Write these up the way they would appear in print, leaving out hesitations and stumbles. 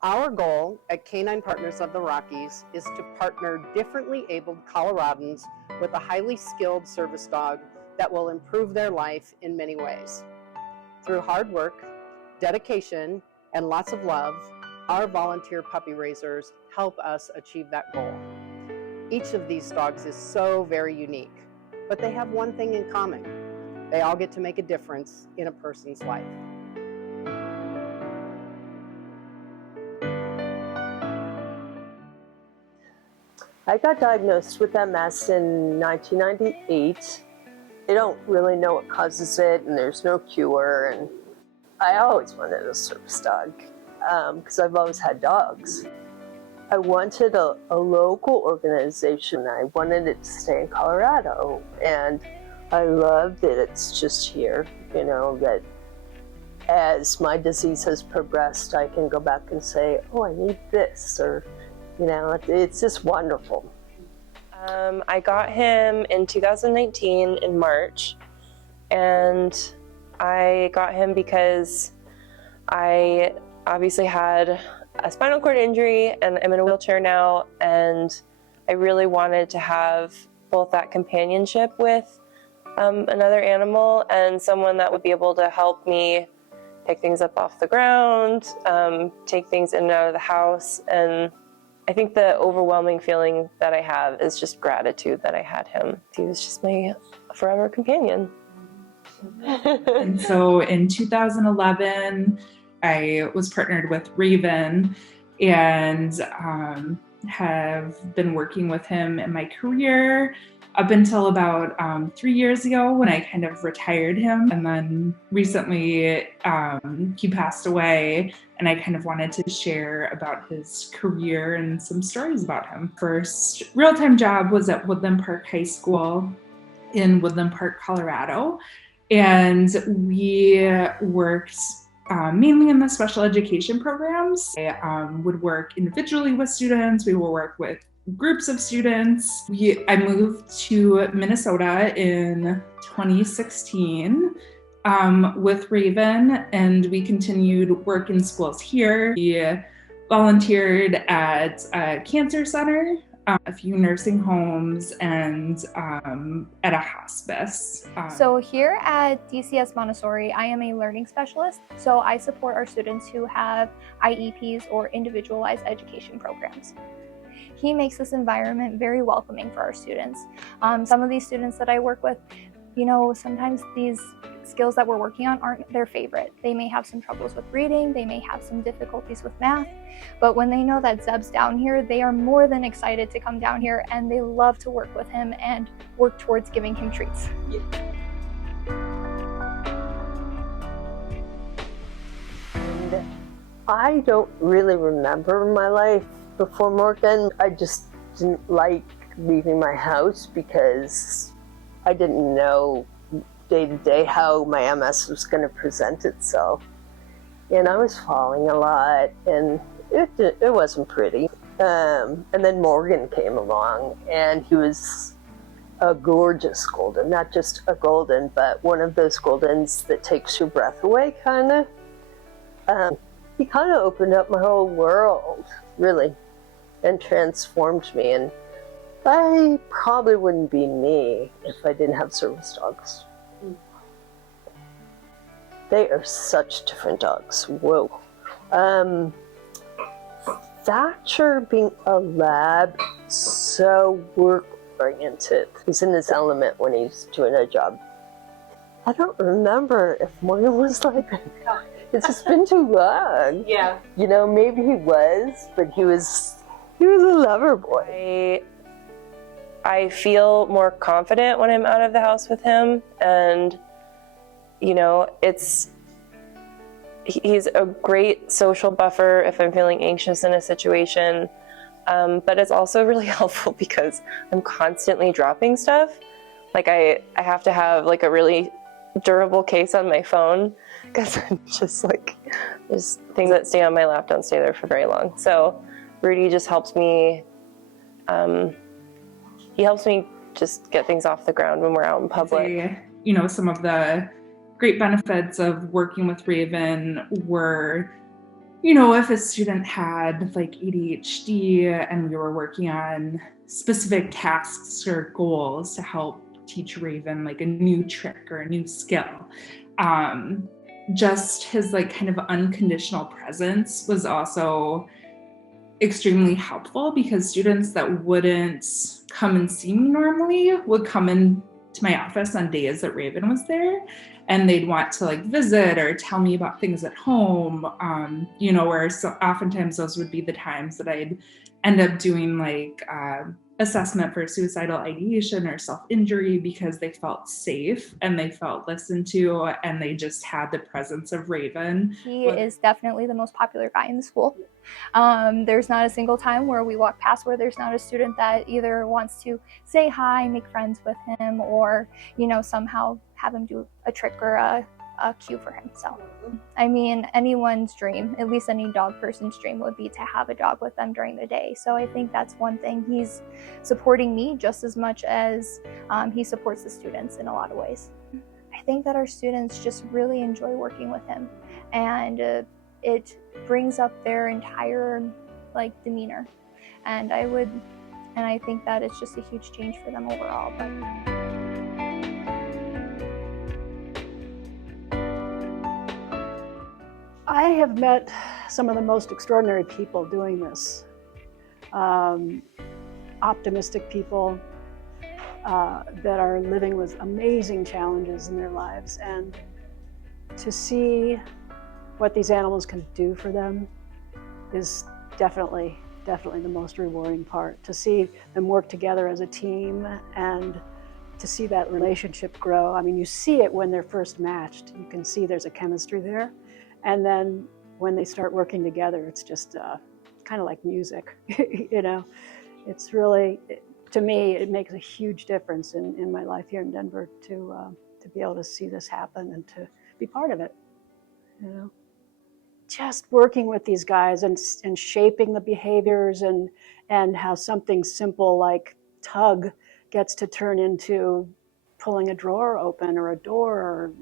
Our goal at Canine Partners of the Rockies is to partner differently abled Coloradans with a highly skilled service dog that will improve their life in many ways. Through hard work, dedication, and lots of love, our volunteer puppy raisers help us achieve that goal. Each of these dogs is so very unique, but they have one thing in common. They all get to make a difference in a person's life. I got diagnosed with MS in 1998. They don't really know what causes it, and there's no cure. And I always wanted a service dog because I've always had dogs. I wanted a local organization. I wanted it to stay in Colorado, and I love that it's just here. You know, that as my disease has progressed, I can go back and say, oh, I need this, or you know, it's just wonderful. I got him in 2019 in March, and I got him because I obviously had a spinal cord injury and I'm in a wheelchair now, and I really wanted to have both that companionship with another animal and someone that would be able to help me pick things up off the ground, take things in and out of the house. And I think the overwhelming feeling that I have is just gratitude that I had him. He was just my forever companion. And so in 2011, I was partnered with Raven and have been working with him in my career up until about 3 years ago when I kind of retired him. And then recently he passed away, and I kind of wanted to share about his career and some stories about him. First real-time job was at Woodland Park High School in Woodland Park, Colorado. And we worked mainly in the special education programs. I would work individually with students. We would work with groups of students. I moved to Minnesota in 2016 with Raven, and we continued work in schools here. We volunteered at a cancer center, a few nursing homes, and at a hospice. So here at DCS Montessori, I am a learning specialist. So I support our students who have IEPs or individualized education programs. He makes this environment very welcoming for our students. Some of these students that I work with, you know, sometimes these skills that we're working on aren't their favorite. They may have some troubles with reading, they may have some difficulties with math, but when they know that Zeb's down here, they are more than excited to come down here, and they love to work with him and work towards giving him treats. And I don't really remember my life before Morgan. I just didn't like leaving my house because I didn't know day to day how my MS was going to present itself. And I was falling a lot, and it wasn't pretty. And then Morgan came along, and he was a gorgeous golden, not just a golden, but one of those goldens that takes your breath away, kind of. He kind of opened up my whole world, really, and transformed me. And I probably wouldn't be me if I didn't have service dogs. They are such different dogs. Whoa. Thatcher, being a lab, so work-oriented. He's in his element when he's doing a job. I don't remember if Morgan was like that. It's just been too long. Yeah. You know, maybe he was, but he was a lover boy. I feel more confident when I'm out of the house with him, and you know, he's a great social buffer if I'm feeling anxious in a situation, but it's also really helpful because I'm constantly dropping stuff. Like I have to have like a really durable case on my phone because I'm just like, there's things that stay on my lap don't stay there for very long. So Rudy just helps me, he helps me just get things off the ground when we're out in public. You know, some of the great benefits of working with Raven were if a student had like ADHD and we were working on specific tasks or goals to help teach Raven like a new trick or a new skill, just his like kind of unconditional presence was also extremely helpful, because students that wouldn't come and see me normally would come in to my office on days that Raven was there, and they'd want to like visit or tell me about things at home, where oftentimes those would be the times that I'd end up doing like assessment for suicidal ideation or self-injury, because they felt safe and they felt listened to and they just had the presence of Raven. He is definitely the most popular guy in the school. There's not a single time where we walk past where there's not a student that either wants to say hi, make friends with him, or, somehow have him do a trick or a cue for him. So, I mean, anyone's dream, at least any dog person's dream, would be to have a dog with them during the day. So I think that's one thing. He's supporting me just as much as he supports the students in a lot of ways. I think that our students just really enjoy working with him, and it brings up their entire demeanor, and I think that it's just a huge change for them overall. But I have met some of the most extraordinary people doing this. Optimistic people that are living with amazing challenges in their lives, and to see what these animals can do for them is definitely the most rewarding part. To see them work together as a team and to see that relationship grow. I mean, you see it when they're first matched. You can see there's a chemistry there. And then when they start working together, it's just kind of like music, It's really, to me, it makes a huge difference in my life here in Denver to be able to see this happen and to be part of it, Just working with these guys and shaping the behaviors and how something simple like tug gets to turn into pulling a drawer open or a door, or,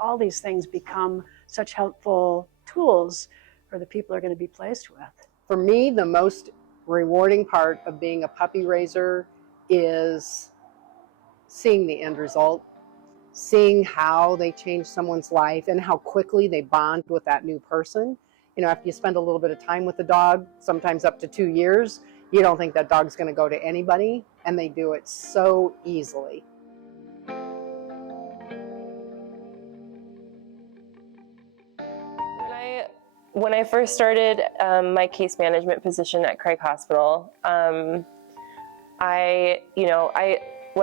all these things become such helpful tools for the people they're going to be placed with. For me, the most rewarding part of being a puppy raiser is seeing the end result, seeing how they change someone's life and how quickly they bond with that new person. After you spend a little bit of time with the dog, sometimes up to 2 years, you don't think that dog's going to go to anybody, and they do it so easily. When I first started my case management position at Craig Hospital, when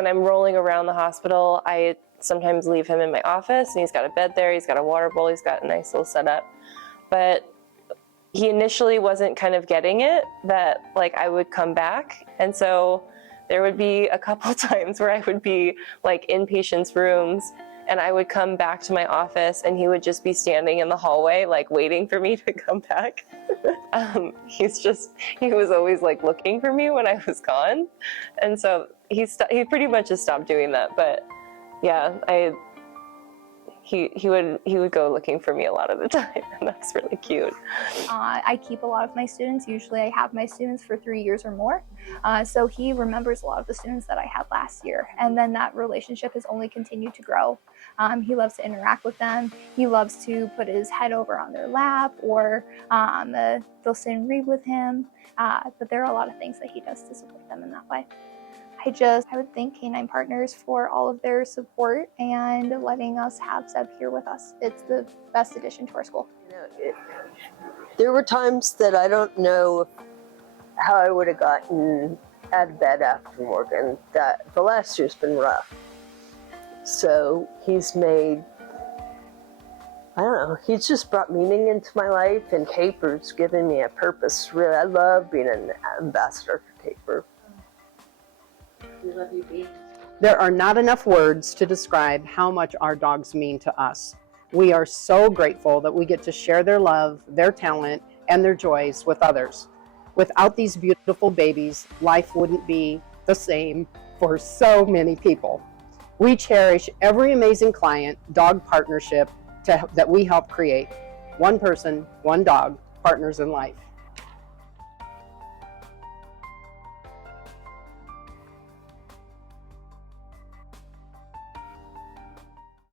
I'm rolling around the hospital, I sometimes leave him in my office, and he's got a bed there, he's got a water bowl, he's got a nice little setup. But he initially wasn't kind of getting it that I would come back. And so there would be a couple times where I would be in patients' rooms, and I would come back to my office and he would just be standing in the hallway, waiting for me to come back. He was always looking for me when I was gone. And so he pretty much just stopped doing that. But yeah, he would go looking for me a lot of the time, and that's really cute. I keep a lot of my students. Usually I have my students for 3 years or more. So he remembers a lot of the students that I had last year. And then that relationship has only continued to grow. He loves to interact with them. He loves to put his head over on their lap, or they'll sit and read with him. But there are a lot of things that he does to support them in that way. I would thank Canine Partners for all of their support and letting us have Zeb here with us. It's the best addition to our school. There were times that I don't know how I would have gotten out of bed after Morgan. That the last year's been rough. So he's just brought meaning into my life, and CaPR's given me a purpose. Really, I love being an ambassador for CaPR. We love you, B. There are not enough words to describe how much our dogs mean to us. We are so grateful that we get to share their love, their talent, and their joys with others. Without these beautiful babies, life wouldn't be the same for so many people. We cherish every amazing client dog partnership that we help create. One person, one dog, partners in life.